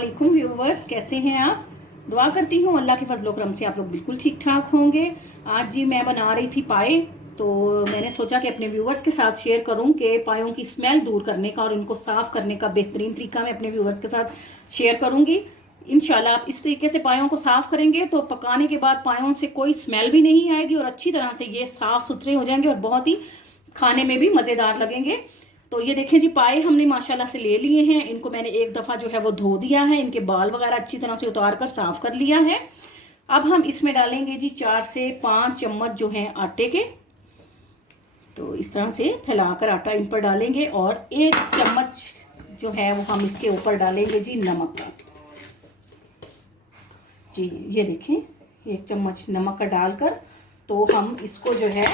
अस्सलामुअलैकुम व्यूवर्स, कैसे हैं आप। दुआ करती हूँ अल्लाह के फजलो करम से आप लोग बिल्कुल ठीक ठाक होंगे। आज जी मैं बना रही थी पाए, तो मैंने सोचा कि अपने व्यूवर्स के साथ शेयर करूं कि पायों की स्मेल दूर करने का और इनको साफ करने का बेहतरीन तरीका मैं अपने व्यूवर्स के साथ शेयर करूंगी। इंशाल्लाह आप इस तरीके से पायों को साफ करेंगे तो पकाने के बाद पायों से कोई स्मेल भी नहीं आएगी और अच्छी तरह से ये साफ सुथरे हो जाएंगे और बहुत ही खाने में भी मजेदार लगेंगे। तो ये देखें जी, पाए हमने माशाल्लाह से ले लिए हैं। इनको मैंने एक दफा जो है वो धो दिया है, इनके बाल वगैरह अच्छी तरह से उतार कर साफ कर लिया है। अब हम इसमें डालेंगे जी 4 से 5 चम्मच जो है आटे के। तो इस तरह से फैलाकर आटा इन पर डालेंगे और 1 चम्मच जो है वो हम इसके ऊपर डालेंगे जी नमक का। जी ये देखें, 1 चम्मच नमक का डालकर तो हम इसको जो है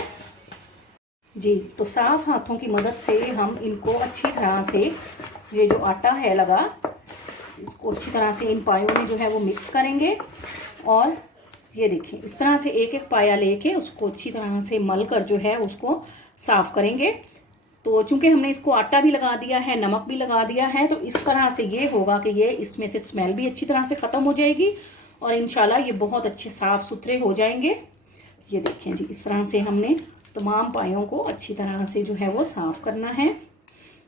जी, तो साफ हाथों की मदद से हम इनको अच्छी तरह से, ये जो आटा है लगा, इसको अच्छी तरह से इन पायों में जो है वो मिक्स करेंगे। और ये देखें, इस तरह से एक एक पाया लेके उसको अच्छी तरह से मल कर जो है उसको साफ करेंगे। तो चूंकि हमने इसको आटा भी लगा दिया है, नमक भी लगा दिया है, तो इस तरह से ये होगा कि ये इसमें से स्मेल भी अच्छी तरह से ख़त्म हो जाएगी और इंशाल्लाह ये बहुत अच्छे साफ सुथरे हो जाएंगे। ये देखें जी, इस तरह से हमने तमाम पायों को अच्छी तरह से जो है वो साफ करना है।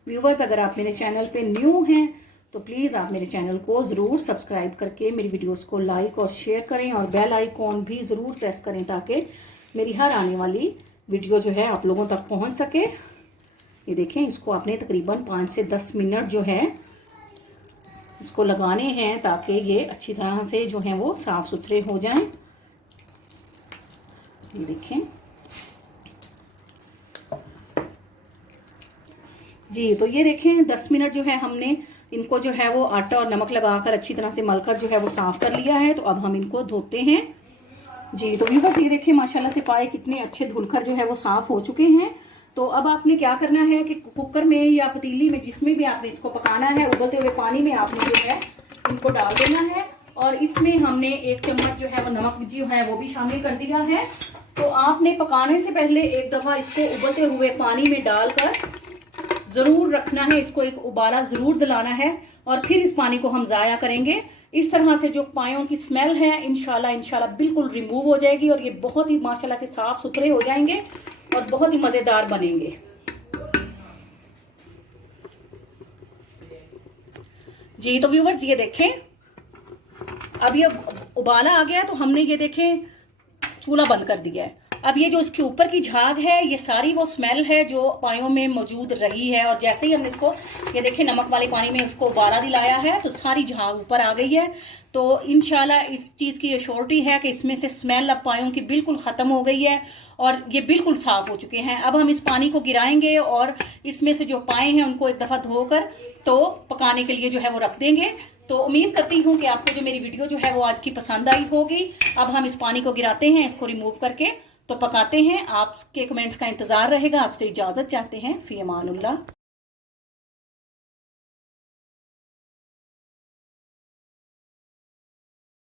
व्यूवर्स, अगर आप मेरे चैनल पे न्यू हैं तो प्लीज़ आप मेरे चैनल को ज़रूर सब्सक्राइब करके मेरी वीडियोस को लाइक और शेयर करें और बेल आइकॉन भी ज़रूर प्रेस करें ताकि मेरी हर आने वाली वीडियो जो है आप लोगों तक पहुंच सके। ये देखें, इसको आपने तकरीबन 5 से 10 मिनट जो है इसको लगाने हैं ताकि ये अच्छी तरह से जो है वो साफ़ सुथरे हो जाएं। ये देखें जी, तो ये देखें 10 मिनट जो है हमने इनको जो है वो आटा और नमक लगाकर अच्छी तरह से मलकर जो है वो साफ कर लिया है। तो अब हम इनको धोते हैं जी। तो व्यूअर्स, ये देखें माशाल्लाह से पाए कितने अच्छे धुलकर जो है वो साफ हो चुके हैं। तो अब आपने क्या करना है कि कुकर में या पतीली में जिसमें भी आपने इसको पकाना है, उबलते हुए पानी में आपने जो है इनको डाल देना है और इसमें हमने 1 चम्मच जो है वो नमक जो है वो भी शामिल कर दिया है। तो आपने पकाने से पहले एक दफ़ा इसको उबलते हुए पानी में डालकर ज़रूर रखना है, इसको एक उबाला ज़रूर दिलाना है और फिर इस पानी को हम ज़ाया करेंगे। इस तरह से जो पायों की स्मेल है इंशाल्लाह बिल्कुल रिमूव हो जाएगी और ये बहुत ही माशाल्लाह से साफ़ सुथरे हो जाएंगे और बहुत ही मज़ेदार बनेंगे। जी, तो व्यूवर्स ये देखें, अब ये उबाला आ गया तो हमने ये देखें चूल्हा बंद कर दिया है। अब ये जो इसके ऊपर की झाग है, ये सारी वो स्मेल है जो पायों में मौजूद रही है और जैसे ही हमने इसको ये देखें नमक वाले पानी में उसको उबाला दिलाया है तो सारी झाग ऊपर आ गई है। तो इंशाल्लाह इस चीज़ की अश्योरिटी है कि इसमें से स्मेल अब पायों की बिल्कुल ख़त्म हो गई है और ये बिल्कुल साफ़ हो चुके हैं। अब हम इस पानी को गिराएंगे और इसमें से जो पाए हैं उनको एक दफ़ा धोकर तो पकाने के लिए जो है वो रख देंगे। तो उम्मीद करती हूँ कि आपको जो मेरी वीडियो जो है वो आज की पसंद आई होगी। अब हम इस पानी को गिराते हैं, इसको रिमूव करके तो पकाते हैं। आपके कमेंट्स का इंतज़ार रहेगा। आपसे इजाज़त चाहते हैं। फ़ी अमानुल्लाह।